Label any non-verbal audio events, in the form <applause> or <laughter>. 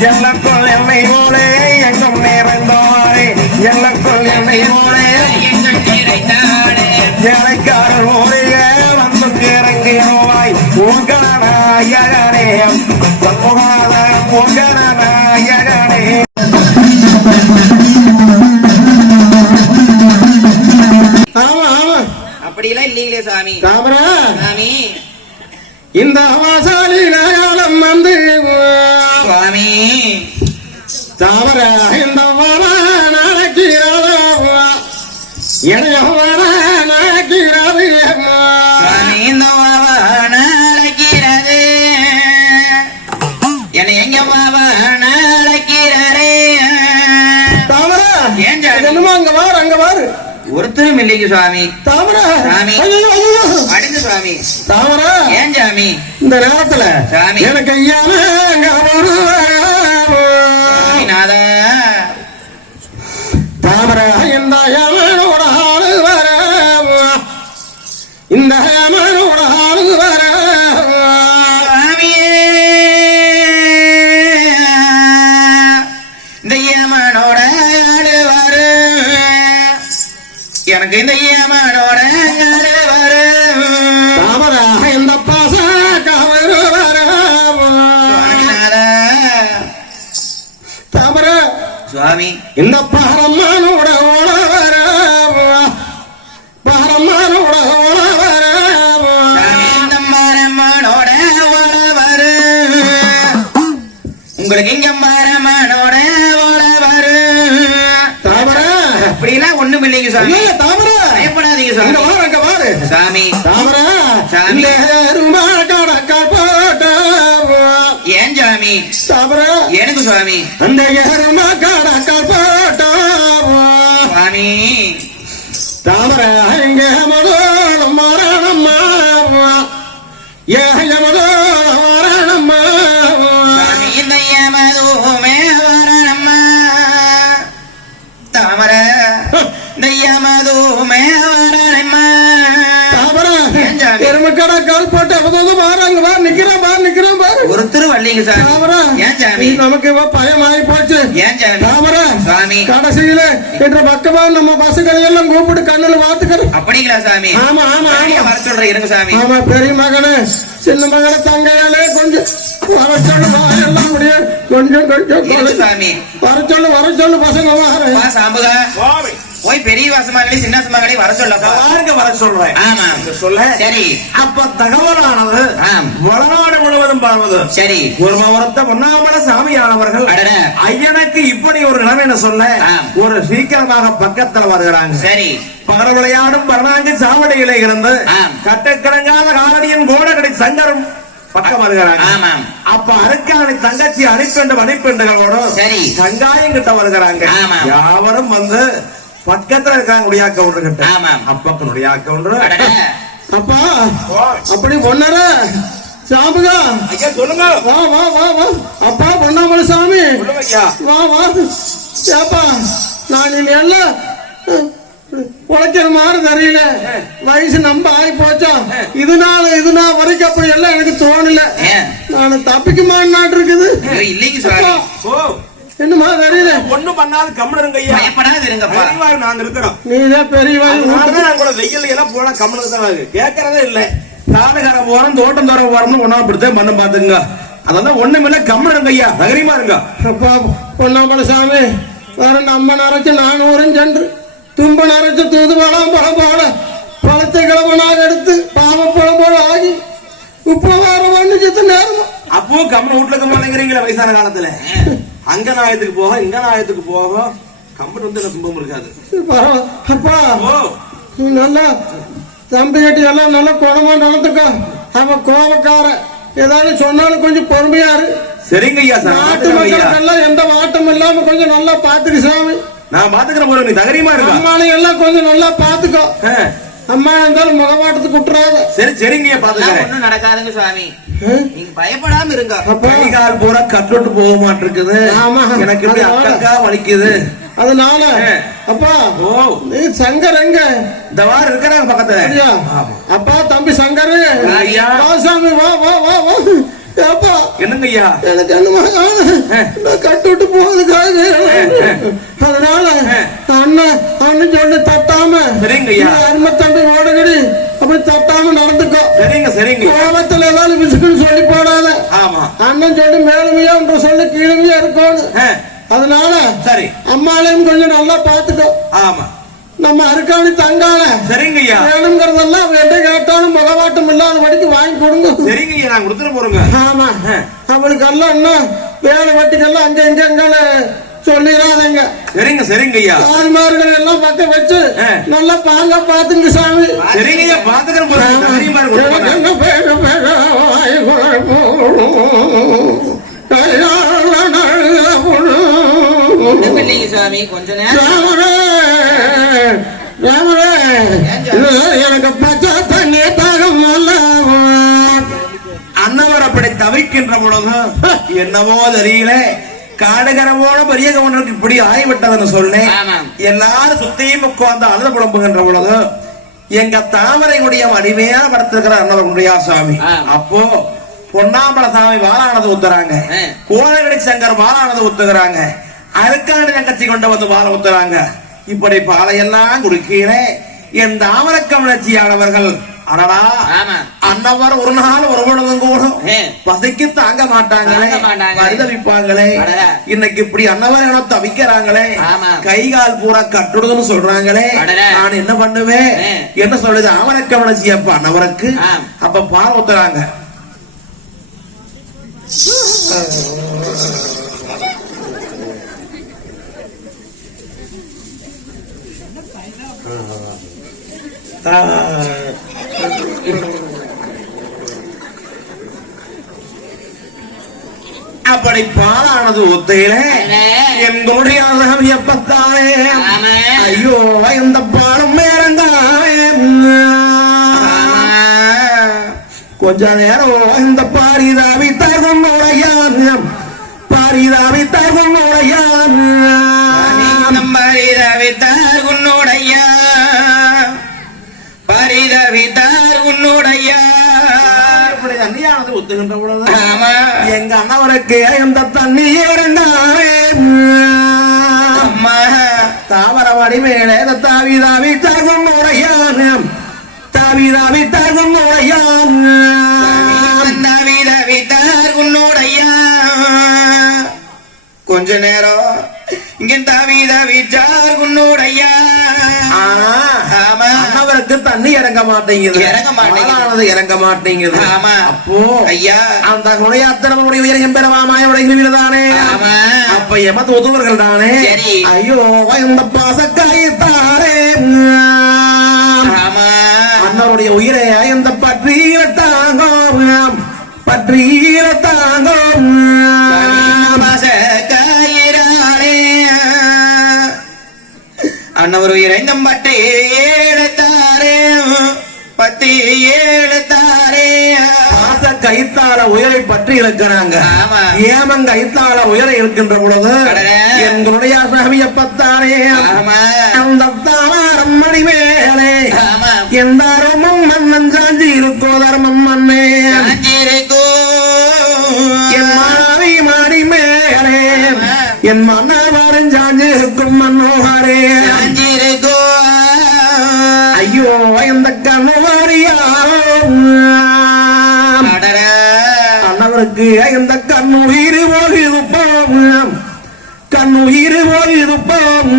எல்லக்குள் என்னை போலே எங்கும் நிறைந்தோரே எல்லக்குள் என்னை நிறைந்தாளே எனக்காரர் ஒரே வந்து இறங்கினோவாய் உங்கனாயகனே ஆமா ஆமா. அப்படியெல்லாம் இல்லீங்களே சாமி சாமி இந்த வாசாலி நாயாளம் வந்து சுவாமி. தாமர என்னை எங்க வாவ நடக்கிறாரே ஏன்? என்னமோ அங்க வாரு அங்க வாரு. ஒருத்தரும் இல்லைங்க சுவாமி. தாமர. சாமி. அடிங்க சுவாமி. தாமர. ஏன் சாமி? இந்த நேரத்துல சாமி. எனக்கு சாமிநாத. தாமர இந்த யமனோட ஆளு வர இந்த எனக்கு இந்த ஏமனோட ஆளு இந்த பாச கவரு வர தாமர சுவாமி இந்த பரமானோட ஓட வர பரமானோட ஓட வர இந்த ஓட உங்களுக்கு இங்க மரமானோட சாமி. தாமர. பயப்படாதீங்க அங்க சாமி வாரு அங்க வாரு சாமி. தாமர சாமி. ஏன் சாமி? தாமர. எனக்கு சுவாமி அந்த எருமா கடற்கல் போட்ட சுவாமி தாமர இங்க மதோளம் மரணம்மா ஏ வரலீங்க சாமி. ஏன் சாமி? நமக்கு இவ பயமாயி போச்சு. ஏன் சாமி? தாமர சாமி. கடைசியில என்ற பக்கமா நம்ம பசங்களை எல்லாம் கூப்பிட்டு கண்ணுல பாத்துக்கிறோம் அப்படிங்களா சாமி? ஆமா ஆமா ஆமா. வர சொல்றேன் இருங்க சாமி. ஆமா பெரிய மகனு சின்ன மகனை தங்கையாலே கொஞ்சம் வர சொல்லு எல்லாம் முடியும் கொஞ்சம் கொஞ்சம். சாமி. வர சொல்லு வர சொல்லு பசங்க சாம்புகா. போய் பெரிய வாசமாங்களே சின்ன வாசமாங்களே வர சொல்லப்பா. யாருங்க வர சொல்றேன். ஆமா. சொல்ல. சரி. அப்ப தகவலானது. வளநாடு முழுவதும் பரவுது. சரி. ஒரு ஒருத்த பொன்னாமல சாமியானவர்கள். ஐயனுக்கு இப்படி ஒரு நிலைமை சொல்ல? ஆம். ஒரு சீக்கிரமாக பக்கத்துல வருகிறாங்க. சரி. பகர விளையாடும் பரணாஞ்சி சாவடியில இருந்து. கட்டக்கிழங்காத காலடியின் கோடகடி சங்கரும் பக்கம் வருகிறாங்க. அப்ப அருக்காணி தங்கச்சி அணிப்பெண்டு அணிப்பெண்டுகளோட சரி. சங்காயம் கிட்ட வருகிறாங்க. யாவரும் வந்து பக்கத்துல இருக்காங்க உடையாக்க ஒன்று கிட்ட ஆமாம். அப்பக்கு உடையாக்க ஒன்று அடட. அப்பா அப்படி பொண்ணர சாமுகா. ஐயா சொல்லுங்க. வா வா வா வா. அப்பா பொன்னாமலை சாமி. வா வா. ஏப்பா நான் இனி எல்லாம் உழைக்கிற மாதிரி தெரியல. வயசு நம்ப ஆகி போச்சா? இதனால இதனால வரைக்கும் அப்படி எல்லாம் எனக்கு தோணல. நான் தப்பிக்க மாட்டான் இருக்குது இல்லைங்க ஓ என்னமா தெரியல ஒண்ணு பண்ணாது கம்மன் இருங்க ஐயா பயப்படாது இருங்கப்பா பெரியவா நாங்க இருக்கிறோம் நீதான் பெரியவா அதனாலதான் நான் கூட வெயில் எல்லாம் போனா கம்மனுக்கு தான் ஆகுது கேட்கறதே இல்ல. போறோம் தோட்டம் தோற போறோம்னு ஒன்னா அப்படித்தான் பண்ண பாத்துங்க அதெல்லாம் ஒண்ணுமில்ல கம்மன் இருங்க ஐயா நகரியமா இருங்க. அப்பா பொன்னாமலை சாமி வேற நம்ம நரைச்சு நானூறும் சென்று தும்பு நரைச்சு தூதுவளம் பழம் போல பழத்தை கிழமனாக எடுத்து பாவப்பழம் போல ஆகி உப்பு வாரம் பண்ணிச்சு நேரம் அப்போ கம்மன் வீட்டுல இருக்க மாட்டேங்கிறீங்களா வயசான காலத்துல? அங்க நாயத்துக்கு போக இங்க நாயத்துக்கு போக கம்மன் வந்து எனக்கு துன்பம் இருக்காது. அப்பா நல்லா தம்பி கட்டி எல்லாம் நல்லா குணமா நடந்துக்கோ. அவன் கோபக்கார. ஏதாவது சொன்னாலும் கொஞ்சம் பொறுமையா இரு. சரிங்க ஐயா சார். நாட்டு. மக்களுக்கெல்லாம் எந்த வாட்டம் இல்லாம கொஞ்சம் நல்லா பாத்துக்க சாமி. நான் பாத்துக்கிறேன் நீ தகரியமா இருக்கா? எல்லாம் கொஞ்சம் நல்லா பாத்துக்கோ. அம்மா இருந்தாலும் முகமாட்டத்துக்கு விட்டுறாத சரி சரிங்க பாத்துக்கிறேன் ஒண்ணும் நடக்காதுங்க சுவாமி? நீங்க பயப்படாம இருங்க. அப்பா. கை கால் பூரா கட்டுட்டு போக மாட்டிருக்குது ஆமா. எனக்கு இப்படி அக்கா வலிக்குது. அதனால. அப்பா ஓ. நீ சங்கர் எங்க? இந்த வாரம் இருக்கிறாங்க பக்கத்துல. அப்பா தம்பி சங்கர். ஐயா. வா சாமி வா வா வா வா. ஏப்பா என்னங்க ஐயா எனக்கு என்னமா நான் கட்டு விட்டு போவதுக்காக அதனால அண்ணன் அண்ணன் சொல்லி தட்டாம. சரிங்க ஐயா. அருமை தம்பி ஓடுகடி அப்படி தட்டாம நடந்துக்கோ. சரிங்க சரிங்க. கோபத்துல ஏதாவது விசுக்குன்னு சொல்லி போடாத. ஆமா. அண்ணன் சொல்லி மேலுமையா என்று சொல்லி கீழுமையா இருக்கணும் அதனால சரி. அம்மாளையும் கொஞ்சம் நல்லா பாத்துக்கோ ஆமா. நம்ம அருக்காணி தங்கால சரிங்க ஐயா வேணுங்கிறதெல்லாம் அவன் எட்ட கேட்டாலும் முகவாட்டம் இல்லாத வரைக்கும் வாங்கி கொடுங்க. சரிங்க ஐயா நான் கொடுத்துட்டு போறேங்க. ஆமா. ஆ. அவளுக்கு எல்லாம் இன்னும் வேலை வட்டிக்கெல்லாம் அங்க இங்க அங்கால சொல்லிடாதீங்க சரிங்க சரிங்க ஐயா தாய்மார்கள் எல்லாம் பக்கம் வச்சு. நல்லா பாங்க பாத்துங்க சாமி. சரிங்க ஐயா பாத்துக்கிறேன். என்ன சாமி? கொஞ்ச நேரம். எனக்கு பச்சை தண்ணி தாகம்? அன்னவர் அப்படி தவிக்கின்ற பொழுது என்னவோ தெரியல காடுகரவோட பெரிய கவர்னருக்கு இப்படி ஆகிவிட்டதுன்னு சொன்னேன். எல்லாரும் சுத்தியும் உட்கார்ந்து அழுத புலம்புகின்ற பொழுது எங்க தாமரையுடைய அடிமையான படுத்திருக்கிற அன்னவர் முடியா சாமி ஆ. அப்போ பொன்னாம்பல சாமி வாழானது ஊத்துறாங்க. கோலகடி சங்கர் வாழானது ஊத்துகிறாங்க அருக்காடு தங்கச்சி கொண்டு வந்து பாலை ஊத்துறாங்க இப்படி பாலையெல்லாம் குடிக்கீழே என் தாமரக்கமலச்சியானவர்கள் அடடா ஆமா அன்னவர் ஒரு நாள் ஒரு பொழுதும் கூட. பசிக்கு தாங்க மாட்டாங்களே. பரிதவிப்பாங்களே அடடா. இன்னைக்கு இப்படி அன்னவர் என தவிக்கிறாங்களே. கை கால் பூரா கட்டுடுதுன்னு சொல்றாங்களே அடடா. நான் என்ன பண்ணுவேன். என்ன சொல்லுது அவரக்கவனச்சி அப்ப அன்னவருக்கு. அப்ப பால் ஊத்துறாங்க <laughs> அப்படி பாலானது ஒத்தையில. எங்களுடைய எப்பத்தானே ஆமா. ஐயோ இந்த பாலம் மேறந்தாவே கொஞ்ச நேரம் இந்த பாரிதாவி நுழையான் பாரிதாவி தகும் நுழையான் பரிதவித்தார் உன்னுடையா. தண்ணியானது ஒத்துகின்ற பொழுது எங்க அண்ணவருக்கு இந்த தண்ணி இருந்தாவே அம்மா. தாவரவடி மேலே தாவி தாவி தகும் நுழையான் தாவி தாவி தகும் நுழையான் தவிதவித்தார் உன்னுடையா கொஞ்ச நேரம் இங்க தவிதவித்தார் உன்னுடையா ஆனா, ஆமா. அண்ணவருக்கு தண்ணி இறங்க மாட்டேங்குது இறங்க மாட்டேங்குது. இறங்க மாட்டேங்குது ஆமா. அப்போ ஐயா அந்த குணையாத்திரமுடைய உயிரை எம்பெருமாமாய உடைகிறதானே ஆமா. அப்ப எமது உதவர்கள் தானே. ஐயோ இந்த பாசக்காயத்தாரே அண்ணருடைய உயிரை இந்த பற்றியில தாங்கும் பற்றியில தாங்கும் அன்னவர் இறைந்தம் பட்டு ஏழுத்தாரே பத்தி ஏழுத்தாரே பாச கைத்தால உயரை பற்றி இழுக்கிறாங்க. ஆமா. ஏமன் கைத்தால உயரை இருக்கின்ற பொழுது. எங்களுடைய சாமியப்பத்தானே ஆமா. அந்த தாராரம் மணி மேலே ஆமா. எந்த அருமம் மன்னன் சாஞ்சி இருக்கோ தர்மம் மண்ணே என் மாணவி மாடி மேலே. என் மன்னவரும் இந்த கண்ணுவாரியா அடர அண்ணவருக்கு இந்த கண்ணுயிர் போகுது போம் கண்ணுயிர் போகுது போம்